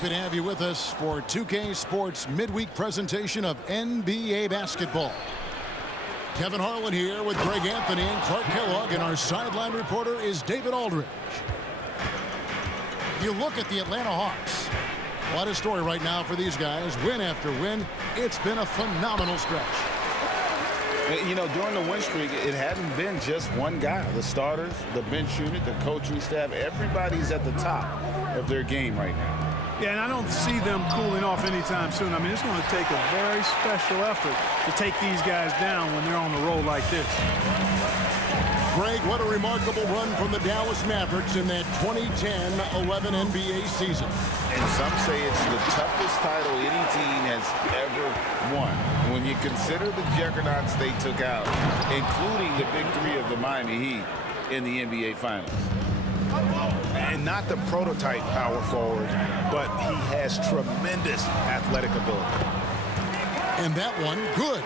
Happy to have you with us for 2K Sports midweek presentation of NBA basketball. Kevin Harlan here with Greg Anthony and Clark Kellogg, and our sideline reporter is David Aldridge. You look at the Atlanta Hawks. What a story right now for these guys. Win after win. It's been a phenomenal stretch. You know, during the win streak, it hadn't been just one guy. The starters, the bench unit, the coaching staff, everybody's at the top of their game right now. Yeah, and I don't see them cooling off anytime soon. I mean, it's going to take a very special effort to take these guys down when they're on a roll like this. Greg, what a remarkable run from the Dallas Mavericks in that 2010-11 NBA season. And some say it's the toughest title any team has ever won. When you consider the juggernauts they took out, including the big three of the Miami Heat in the NBA Finals. And not the prototype power forward, but he has tremendous athletic ability. And that one, good.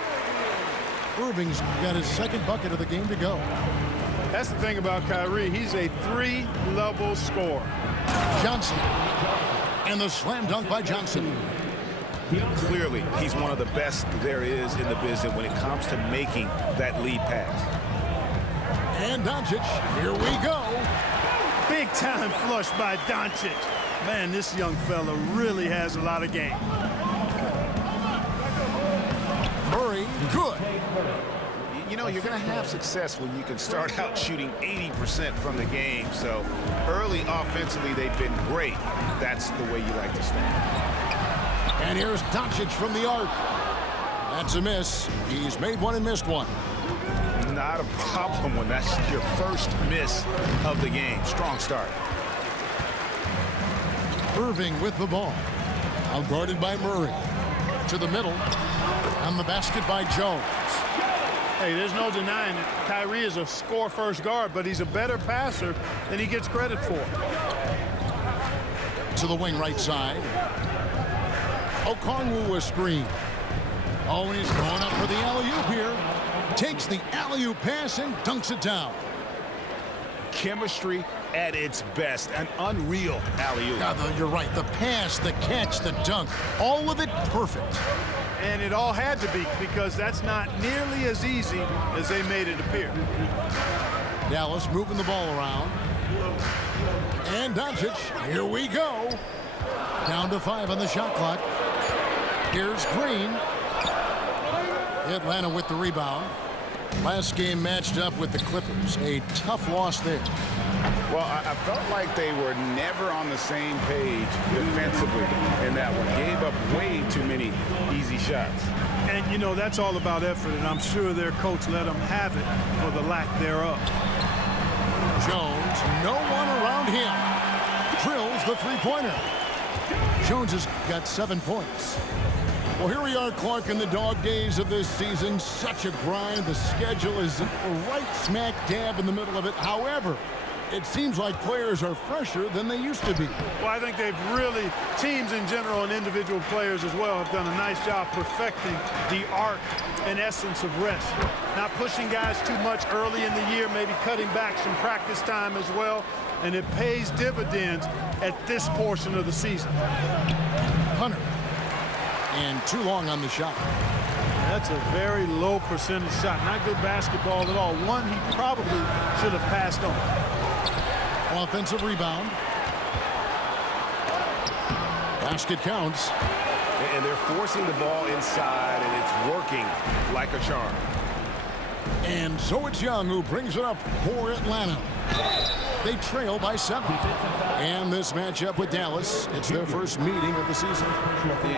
Irving's got his second bucket of the game to go. That's the thing about Kyrie. He's a three-level scorer. Johnson. And the slam dunk by Johnson. Clearly, he's one of the best there is in the business when it comes to making that lead pass. And Doncic, here we go. Big time flush by Doncic. Man, this young fella really has a lot of game. Murray, good. You know, you're going to have success when you can start out shooting 80% from the game. So early offensively, they've been great. That's the way you like to start. And here's Doncic from the arc. That's a miss. He's made one and missed one. Not a problem when that's your first miss of the game. Strong start. Irving with the ball. Outguarded by Murray. To the middle. And the basket by Jones. Hey, there's no denying it. Kyrie is a score-first guard, but he's a better passer than he gets credit for. To the wing right side. Okongwu a screen. Oh, and he's going up for the alley-oop here. Takes the alley-oop pass and dunks it down. Chemistry at its best. An unreal alley-oop. You're right. The pass, the catch, the dunk. All of it perfect. And it all had to be, because that's not nearly as easy as they made it appear. Dallas moving the ball around. And Doncic, here we go. Down to 5 on the shot clock. Here's Green. Atlanta with the rebound. Last game matched up with the Clippers. A tough loss there. Well, I felt like they were never on the same page defensively in that one. Gave up way too many easy shots. And, you know, that's all about effort, and I'm sure their coach let them have it for the lack thereof. Jones, no one around him. Drills the three-pointer. Jones has got 7 points. Well, here we are, Clark, in the dog days of this season. Such a grind. The schedule is right smack dab in the middle of it. However, it seems like players are fresher than they used to be. Well, I think they've really, teams in general and individual players as well, have done a nice job perfecting the art and essence of rest. Not pushing guys too much early in the year, maybe cutting back some practice time as well. And it pays dividends at this portion of the season. Hunter. And too long on the shot. That's a very low percentage shot. Not good basketball at all. One he probably should have passed on. Offensive rebound. Basket counts. And they're forcing the ball inside, and it's working like a charm. And so it's Young who brings it up for Atlanta. They trail by 7. And this matchup with Dallas, it's their first meeting of the season.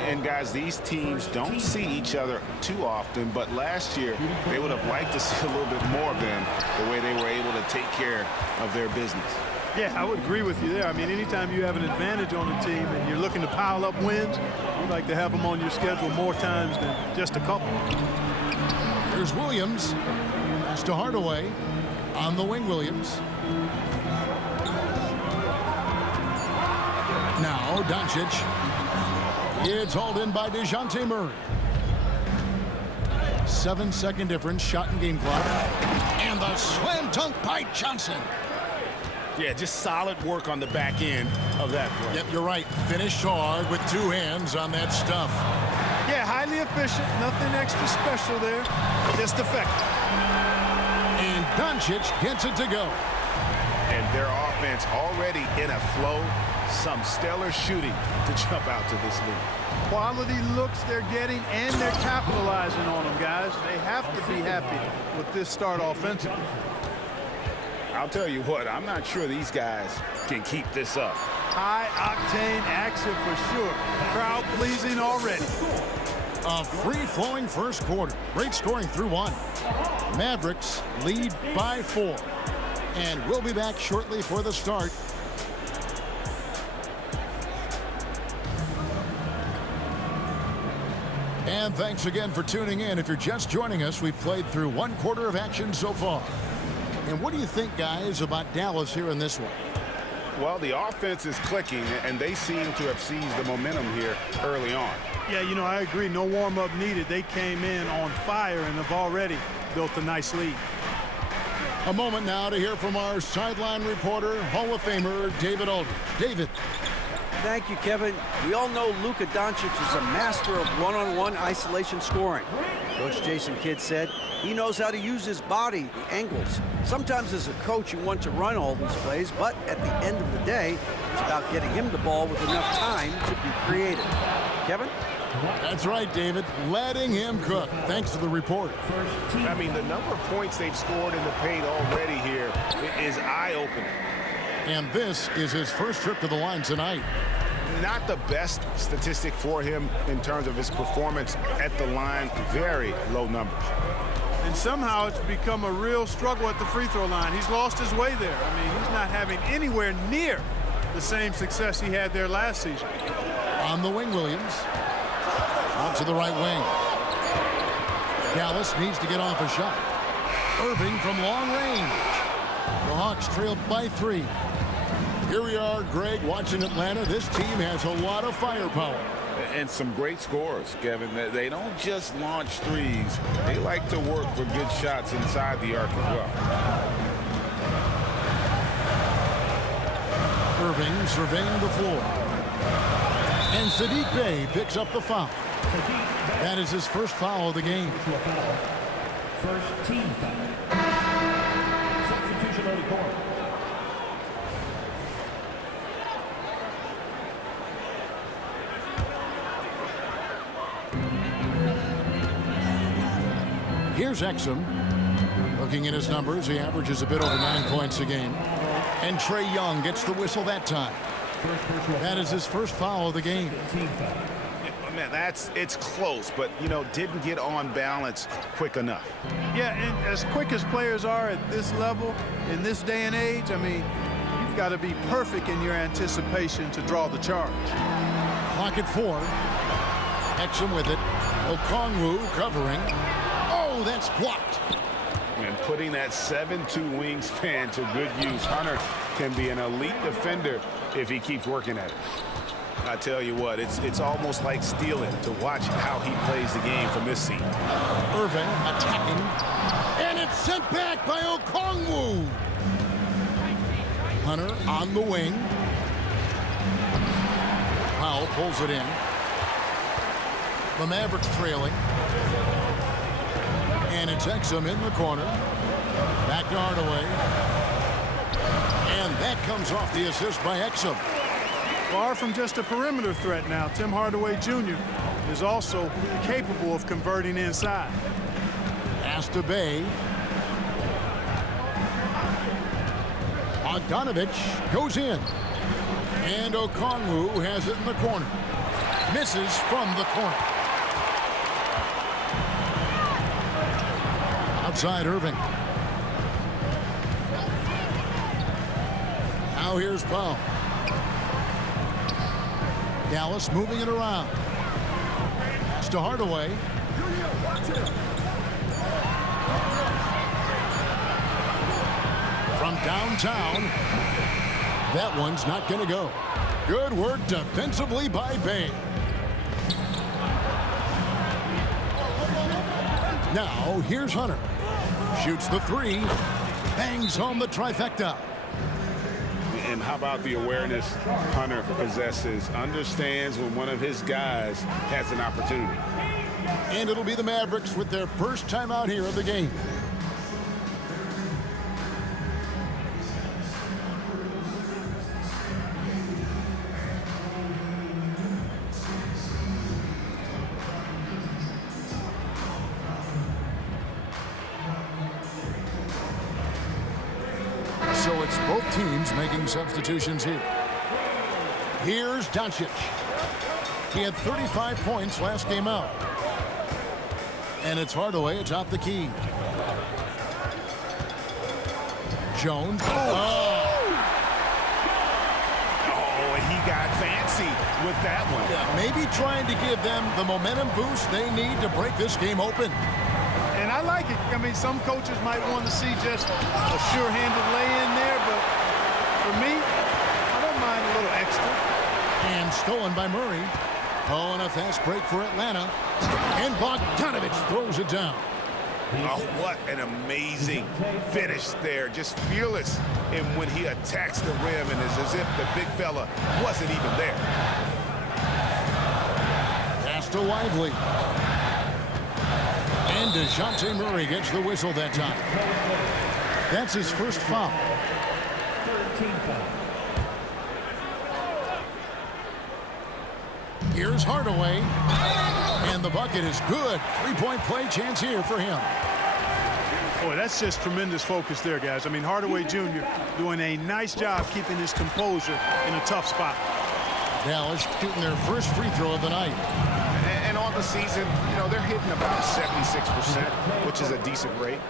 And guys, these teams don't see each other too often, but last year they would have liked to see a little bit more of them, the way they were able to take care of their business. Yeah, I would agree with you there. I mean, anytime you have an advantage on the team and you're looking to pile up wins, you'd like to have them on your schedule more times than just a couple. Here's Williams. Pass to Hardaway. On the wing, Williams. Now, Doncic. It's hauled in by DeJounte Murray. 7-second difference, shot and game clock. And the slam dunk by Johnson. Yeah, just solid work on the back end of that play. Yep, you're right. Finished hard with 2 hands on that stuff. Yeah, highly efficient. Nothing extra special there. Just effective. And Doncic gets it to go. And their offense already in a flow. Some stellar shooting to jump out to this lead. Quality looks they're getting, and they're capitalizing on them, guys. They have to be happy with this start offensively. I'll tell you what, I'm not sure these guys can keep this up. High-octane action for sure. Crowd-pleasing already. A free-flowing first quarter. Great scoring through 1. Mavericks lead by 4. And we'll be back shortly for the start. And thanks again for tuning in. If you're just joining us, we've played through 1 quarter of action so far. And what do you think, guys, about Dallas here in this one? Well, the offense is clicking, and they seem to have seized the momentum here early on. Yeah, you know, I agree. No warm-up needed. They came in on fire and have already built a nice lead. A moment now to hear from our sideline reporter, Hall of Famer David Aldridge. David. Thank you, Kevin. We all know Luka Doncic is a master of one-on-one isolation scoring. Coach Jason Kidd said he knows how to use his body, the angles. Sometimes as a coach you want to run all these plays, but at the end of the day, it's about getting him the ball with enough time to be creative. Kevin? That's right, David. Letting him cook. Thanks to the report. I mean, the number of points they've scored in the paint already here is eye-opening. And this is his first trip to the line tonight. Not the best statistic for him in terms of his performance at the line. Very low numbers. And somehow it's become a real struggle at the free throw line. He's lost his way there. I mean, he's not having anywhere near the same success he had there last season. On the wing, Williams. Out to the right wing. Dallas needs to get off a shot. Irving from long range. The Hawks trailed by 3. Here we are, Greg, watching Atlanta. This team has a lot of firepower. And some great scores, Kevin. They don't just launch threes. They like to work for good shots inside the arc as well. Irving surveying the floor. And Saddiq Bey picks up the foul. That is his first foul of the game. First team foul. Substitution on the court. Here's Exum. Looking at his numbers, he averages a bit over 9 points a game. And Trae Young gets the whistle that time. That is his first foul of the game. Man, it's close, but, you know, didn't get on balance quick enough. Yeah, and as quick as players are at this level, in this day and age, I mean, you've got to be perfect in your anticipation to draw the charge. Clock at 4. Exum with it. Okongwu covering. Oh, that's blocked. And putting that 7'2" wingspan to good use. Hunter can be an elite defender if he keeps working at it. I tell you what, it's almost like stealing to watch how he plays the game from this seat. Irving attacking. And it's sent back by Okongwu. Hunter on the wing. Powell pulls it in. The Mavericks trailing. And it's Exum in the corner. Back to Hardaway. And that comes off the assist by Exum. Far from just a perimeter threat now, Tim Hardaway Jr. is also capable of converting inside. Pass to Bey. Bogdanovich goes in. And Okongwu has it in the corner. Misses from the corner. Outside Irving. Now here's Powell. Dallas moving it around. Pass to Hardaway. From downtown. That one's not going to go. Good work defensively by Bey. Now here's Hunter. Shoots the 3. Bangs home the trifecta. And how about the awareness Hunter possesses? Understands when one of his guys has an opportunity. And it'll be the Mavericks with their first time out here of the game. So it's both teams making substitutions here. Here's Doncic. He had 35 points last game out. And it's Hardaway atop the key. Jones. Oh, and he got fancy with that one. Yeah, maybe trying to give them the momentum boost they need to break this game open. And I like it. I mean, some coaches might want to see just a sure-handed lay-in there, but for me, I don't mind a little extra. And stolen by Murray. Oh, and a fast break for Atlanta. And Bogdanovich throws it down. Oh, what an amazing finish there. Just fearless. And when he attacks the rim, and it's as if the big fella wasn't even there. Pass to Lively. And DeJounte Murray gets the whistle that time. That's his first foul. 13 foul. Here's Hardaway. And the bucket is good. Three-point play chance here for him. Boy, that's just tremendous focus there, guys. I mean, Hardaway Jr. doing a nice job keeping his composure in a tough spot. Dallas shooting their first free throw of the night. And on the season, you know, they're hitting about 76%, which is a decent rate.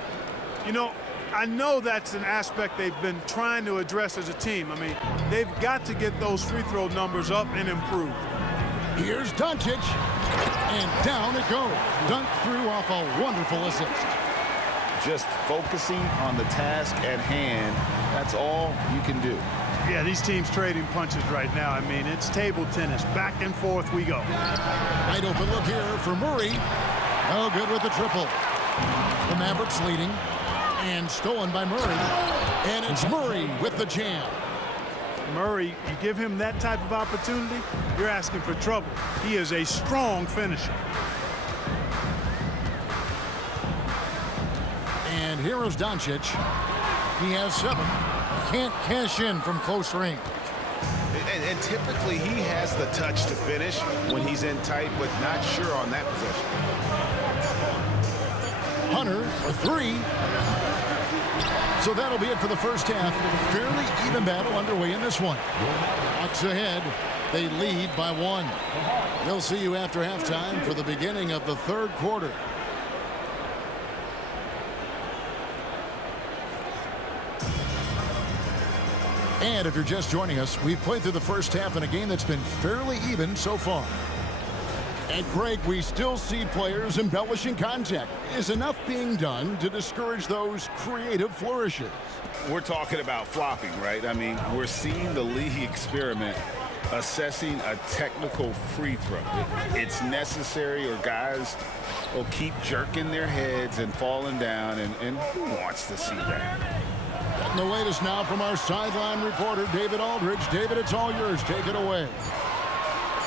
You know, I know that's an aspect they've been trying to address as a team. I mean, they've got to get those free throw numbers up and improve. Here's Doncic. And down it goes. Dunk through off a wonderful assist. Just focusing on the task at hand, that's all you can do. Yeah, these teams trading punches right now. I mean, it's table tennis. Back and forth we go. Wide open look here for Murray. Oh, good with the triple. The Mavericks leading. And stolen by Murray. And it's Murray with the jam. Murray, you give him that type of opportunity, you're asking for trouble. He is a strong finisher. And here is Doncic. He has 7. Can't cash in from close range. And typically he has the touch to finish when he's in tight, but not sure on that possession. Hunter for 3. So that'll be it for the first half. Fairly even battle underway in this one. Hawks ahead. They lead by 1. They'll see you after halftime for the beginning of the third quarter. And if you're just joining us, we've played through the first half in a game that's been fairly even so far. And Greg, we still see players embellishing contact. Is enough being done to discourage those creative flourishes? We're talking about flopping, right? I mean, we're seeing the league experiment assessing a technical free throw. It's necessary or guys will keep jerking their heads and falling down, and who wants to see that? Getting the latest now from our sideline reporter, David Aldridge. David, it's all yours. Take it away.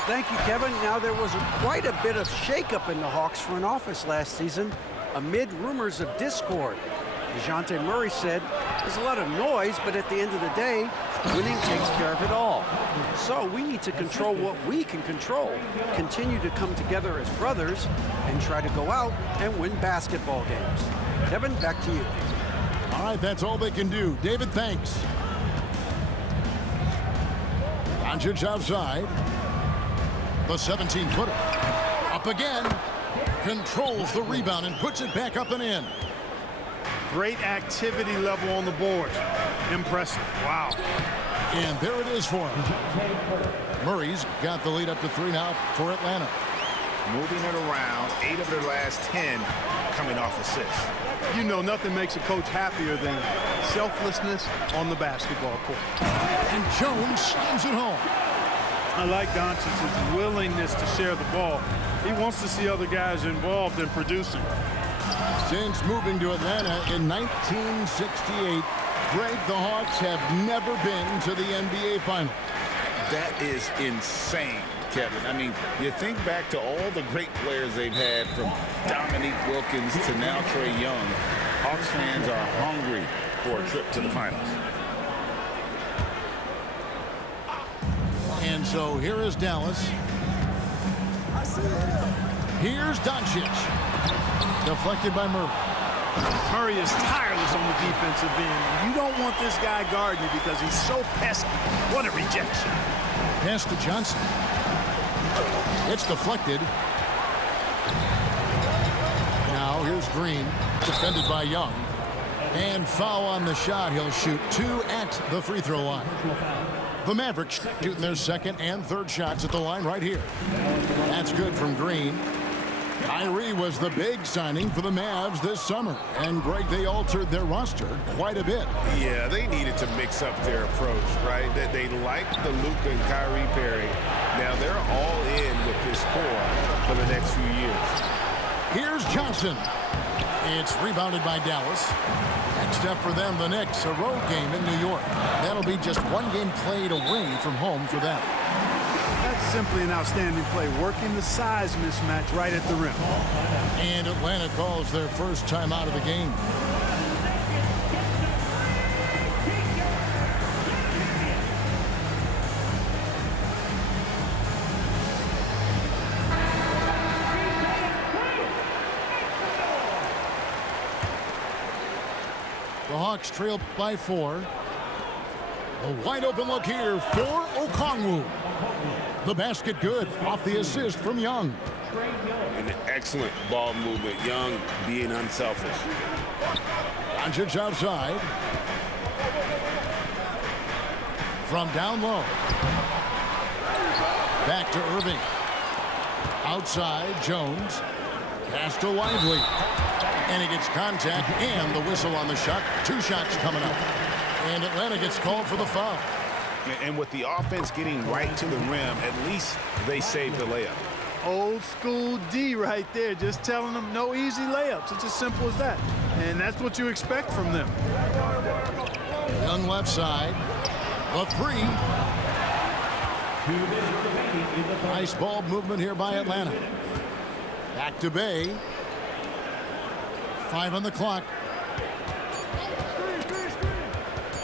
Thank you, Kevin. Now, there was quite a bit of shakeup in the Hawks front office last season amid rumors of discord. DeJounte Murray said, there's a lot of noise, but at the end of the day, winning takes care of it all. So we need to control what we can control, continue to come together as brothers, and try to go out and win basketball games. Kevin, back to you. All right, that's all they can do. David, thanks. Doncic outside. The 17-footer. Up again. Controls the rebound and puts it back up and in. Great activity level on the board. Impressive. Wow. And there it is for him. Murray's got the lead up to 3 now for Atlanta. Moving it around, 8 of their last 10 coming off assists. You know, nothing makes a coach happier than selflessness on the basketball court. And Jones slams it home. I like Doncic's willingness to share the ball. He wants to see other guys involved in producing. Since moving to Atlanta in 1968, Greg, the Hawks have never been to the NBA Finals. That is insane, Kevin. I mean, you think back to all the great players they've had, from Dominique Wilkins to now Trae Young. Hawks fans are hungry for a trip to the finals. And so here is Dallas. Here's Doncic. Deflected by Murray. Murray is tireless on the defensive end. You don't want this guy guarding you because he's so pesky. What a rejection. Pass to Johnson. It's deflected. Now here's Green, defended by Young. And foul on the shot. He'll shoot 2 at the free throw line. The Mavericks shooting their second and third shots at the line right here. That's good from Green. Kyrie was the big signing for the Mavs this summer. And, Greg, they altered their roster quite a bit. Yeah, they needed to mix up their approach, right? They liked the Luka and Kyrie pairing. Now they're all in with this core for the next few years. Here's Johnson. It's rebounded by Dallas. Next up for them, the Knicks, a road game in New York. That'll be just one game played away from home for them. That's simply an outstanding play, working the size mismatch right at the rim. And Atlanta calls their first time out of the game. The Hawks trail by 4. A wide open look here for Okongwu. The basket good off the assist from Young. An excellent ball movement. Young being unselfish. Doncic outside. From down low. Back to Irving. Outside, Jones. Pass to Lively. And he gets contact and the whistle on the shot. 2 shots coming up. And Atlanta gets called for the foul. And with the offense getting right to the rim, at least they saved the layup. Old school D right there, just telling them no easy layups. It's as simple as that. And that's what you expect from them. Young left side. The 3. Nice ball movement here by Atlanta. Back to Bay. 5 on the clock.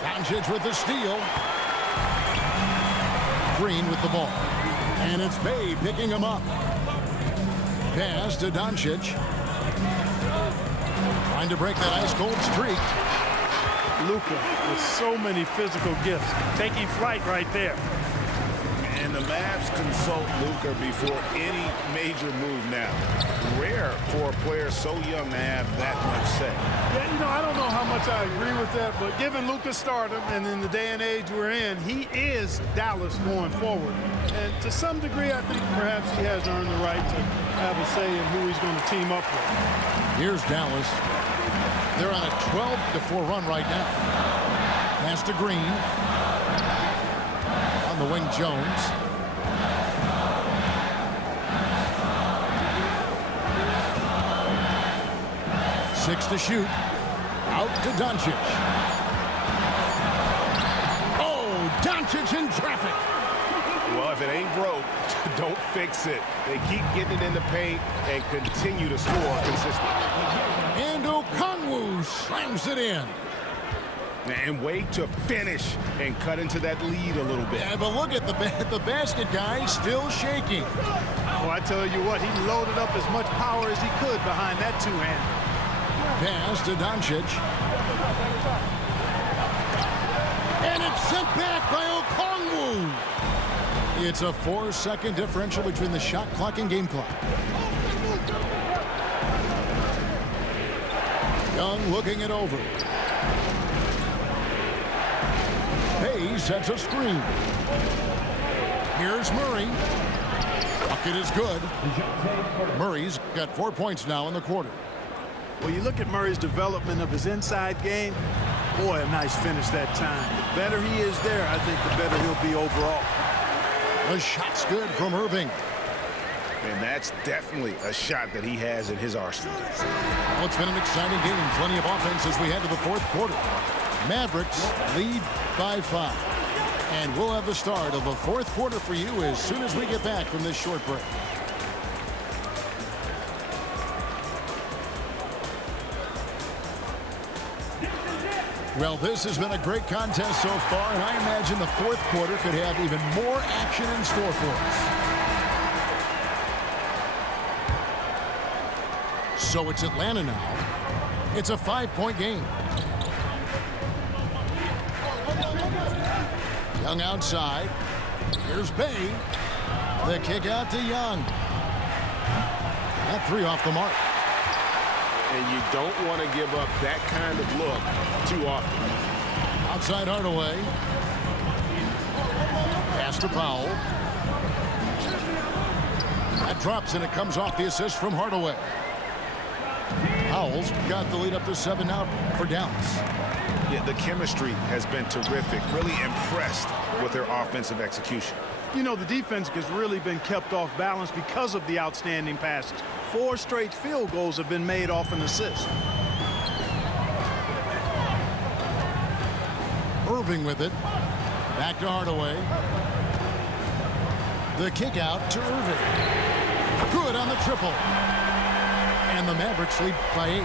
Doncic with the steal. Green with the ball. And it's Bay picking him up. Pass to Doncic. Trying to break that ice-cold streak. Luka with so many physical gifts. Taking flight right there. And the Mavs consult Luka before any major move now. Rare for a player so young to have that much say. Yeah, you know, I don't know how much I agree with that, but given Luka's stardom and in the day and age we're in, he is Dallas going forward. And to some degree, I think perhaps he has earned the right to have a say in who he's going to team up with. Here's Dallas. They're on a 12-4 run right now. Pass to Green. On the wing, Jones. Six to shoot. Out to Doncic. Oh, Doncic in traffic. Well, if it ain't broke, don't fix it. They keep getting it in the paint and continue to score consistently. And Okongwu slams it in. And wait to finish and cut into that lead a little bit. Yeah, but look at the basket guy still shaking. Well, I tell you what, he loaded up as much power as he could behind that two-hander. Pass to Doncic. And it's sent back by Okongwu. It's a 4-second differential between the shot clock and game clock. Young looking it over. Bay sets a screen. Here's Murray. Bucket is good. Murray's got 4 points now in the quarter. Well, you look at Murray's development of his inside game. Boy, a nice finish that time. The better he is there, I think the better he'll be overall. The shot's good from Irving. And that's definitely a shot that he has in his arsenal. Well, it's been an exciting game. Plenty of offense as we head to the fourth quarter. Mavericks lead by 5. And we'll have the start of the fourth quarter for you as soon as we get back from this short break. Well, this has been a great contest so far, and I imagine the fourth quarter could have even more action in store for us. So it's Atlanta now. It's a 5-point game. Young outside. Here's Bay. The kick out to Young. That 3 off the mark. And you don't want to give up that kind of look too often. Outside Hardaway. Pass to Powell. That drops, and it comes off the assist from Hardaway. Powell's got the lead up to 7 now for Dallas. Yeah, the chemistry has been terrific. Really impressed with their offensive execution. You know, the defense has really been kept off balance because of the outstanding passes. 4 straight field goals have been made off an assist. Irving with it. Back to Hardaway. The kick out to Irving. Good on the triple. And the Mavericks lead by 8.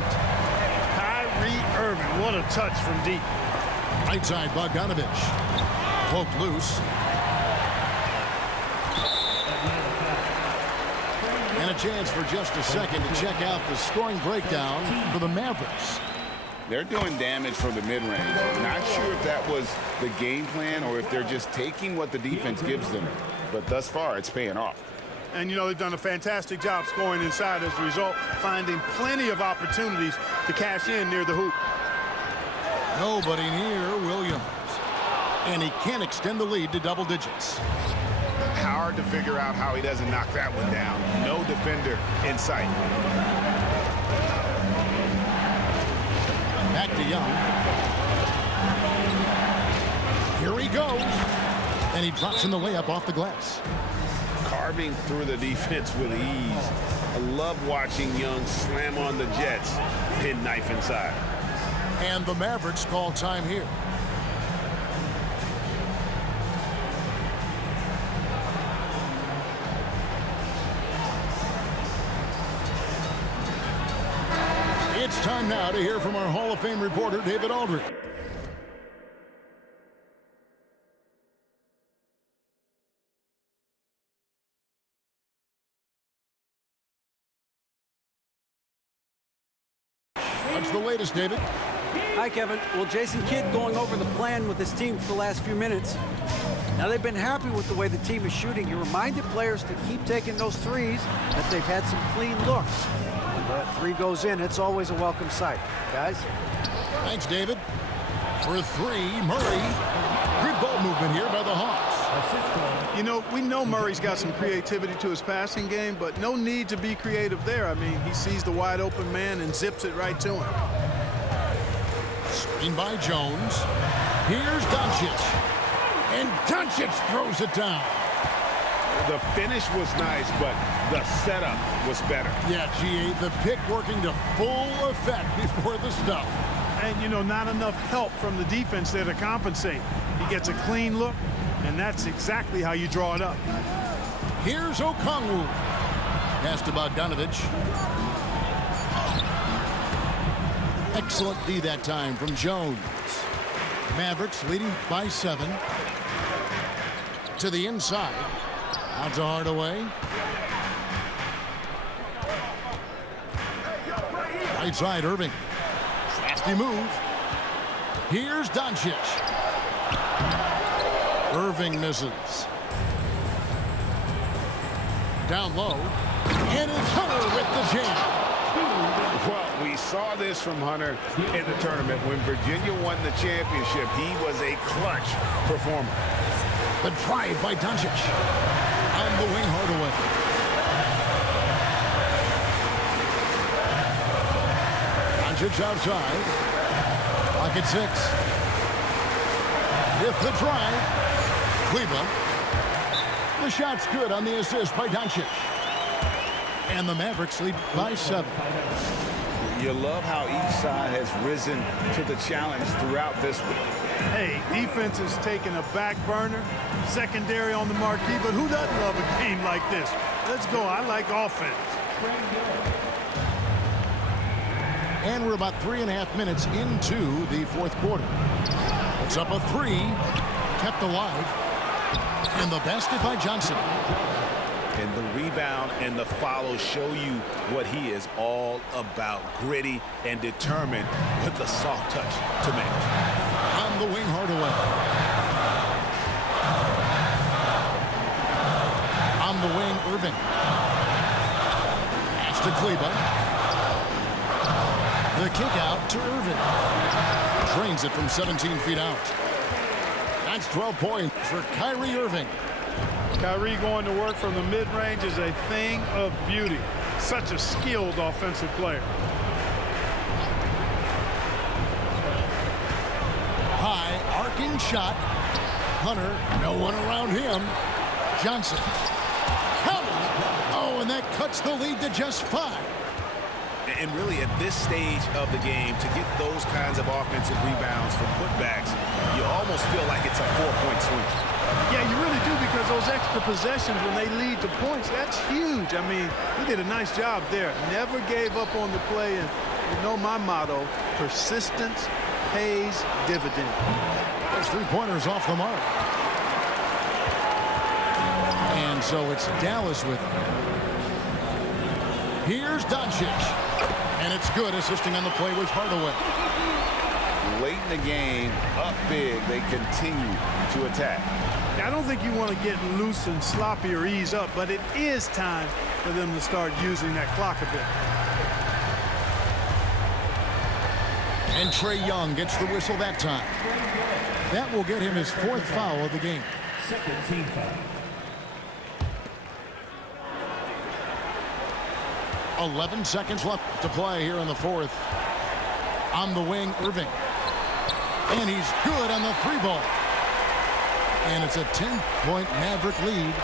Kyrie Irving, what a touch from deep. Right side, Bogdanovich. Poked loose. And a chance for just a second to check out the scoring breakdown for the Mavericks. They're doing damage from the mid-range. Not sure if that was the game plan or if they're just taking what the defense gives them. But thus far, it's paying off. And, you know, they've done a fantastic job scoring inside as a result, finding plenty of opportunities to cash in near the hoop. Nobody near Williams. And he can't extend the lead to double digits. Hard to figure out how he doesn't knock that one down. No defender in sight. Back to Young. Here he goes. And he drops in the layup off the glass. Carving through the defense with ease. I love watching Young slam on the Jets, pin knife inside. And the Mavericks call time here. It's time now to hear from our Hall of Fame reporter, David Aldridge. What's the latest, David? Hi, Kevin. Well, Jason Kidd going over the plan with his team for the last few minutes. Now, they've been happy with the way the team is shooting. He reminded players to keep taking those threes, that they've had some clean looks. When that 3 goes in, it's always a welcome sight. Guys? Thanks, David. For 3, Murray. Good ball movement here by the Hawks. You know, we know Murray's got some creativity to his passing game, but no need to be creative there. I mean, he sees the wide open man and zips it right to him. Screen by Jones. Here's Doncic. And Doncic throws it down. The finish was nice, but the setup was better. Yeah, GA, the pick working to full effect before the stuff. And, you know, not enough help from the defense there to compensate. He gets a clean look, and that's exactly how you draw it up. Here's Okongwu. Pass to Bogdanovich. Excellent D that time from Jones. Mavericks leading by 7. To the inside. Out to Hardaway. Right side, Irving. Crafty move. Here's Doncic. Irving misses. Down low. And it's Hunter with the jam. Well, we saw this from Hunter in the tournament. When Virginia won the championship, he was a clutch performer. The drive by Doncic. On the wing, Hardaway. Doncic outside. Clock at 6. With the drive. Cleveland. The shot's good on the assist by Doncic. And the Mavericks lead by 7. You love how each side has risen to the challenge throughout this one. Hey, defense is taking a back burner, secondary on the marquee, but who doesn't love a game like this? Let's go. I like offense. And we're about 3.5 minutes into the fourth quarter. It's up a 3, kept alive, and the basket by Johnson. And the rebound and the follow show you what he is all about. Gritty and determined with a soft touch to make. On the wing, Hardaway. On the wing, Irving. Pass to Kleber. The kick out to Irving. Drains it from 17 feet out. That's 12 points for Kyrie Irving. Kyrie going to work from the mid-range is a thing of beauty. Such a skilled offensive player. High arcing shot. Hunter, no one around him. Johnson. Count it. Oh, and that cuts the lead to just 5. And really, at this stage of the game, to get those kinds of offensive rebounds for putbacks, you almost feel like it's a 4-point swing. Yeah, you really do, because those extra possessions when they lead to points, that's huge. I mean, he did a nice job there. Never gave up on the play, and you know my motto, persistence pays dividends. Those 3-pointers off the mark. And so it's Dallas with it. Here's Doncic. And it's good. Assisting on the play was Hardaway. Late in the game, up big, they continue to attack. I don't think you want to get loose and sloppy or ease up, but it is time for them to start using that clock a bit. And Trae Young gets the whistle that time. That will get him his 4th foul of the game. Second team foul. 11 seconds left to play here in the 4th. On the wing, Irving. And he's good on the 3-ball. And it's a 10-point Maverick lead.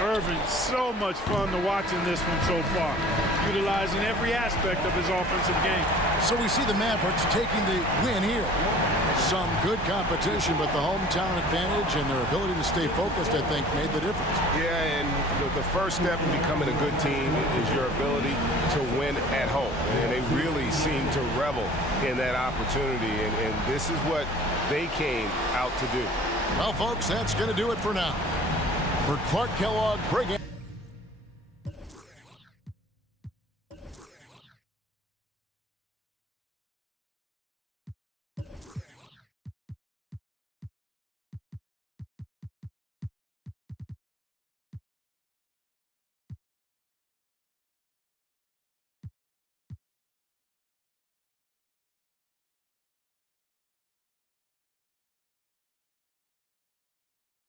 Irving, so much fun to watch in this one so far, utilizing every aspect of his offensive game. So we see the Mavericks taking the win here. Some good competition, but the hometown advantage and their ability to stay focused, I think, made the difference. Yeah, and the first step in becoming a good team is your ability to win at home. And they really seem to revel in that opportunity, and this is what they came out to do. Well, folks, that's going to do it for now. For Clark Kellogg, Greg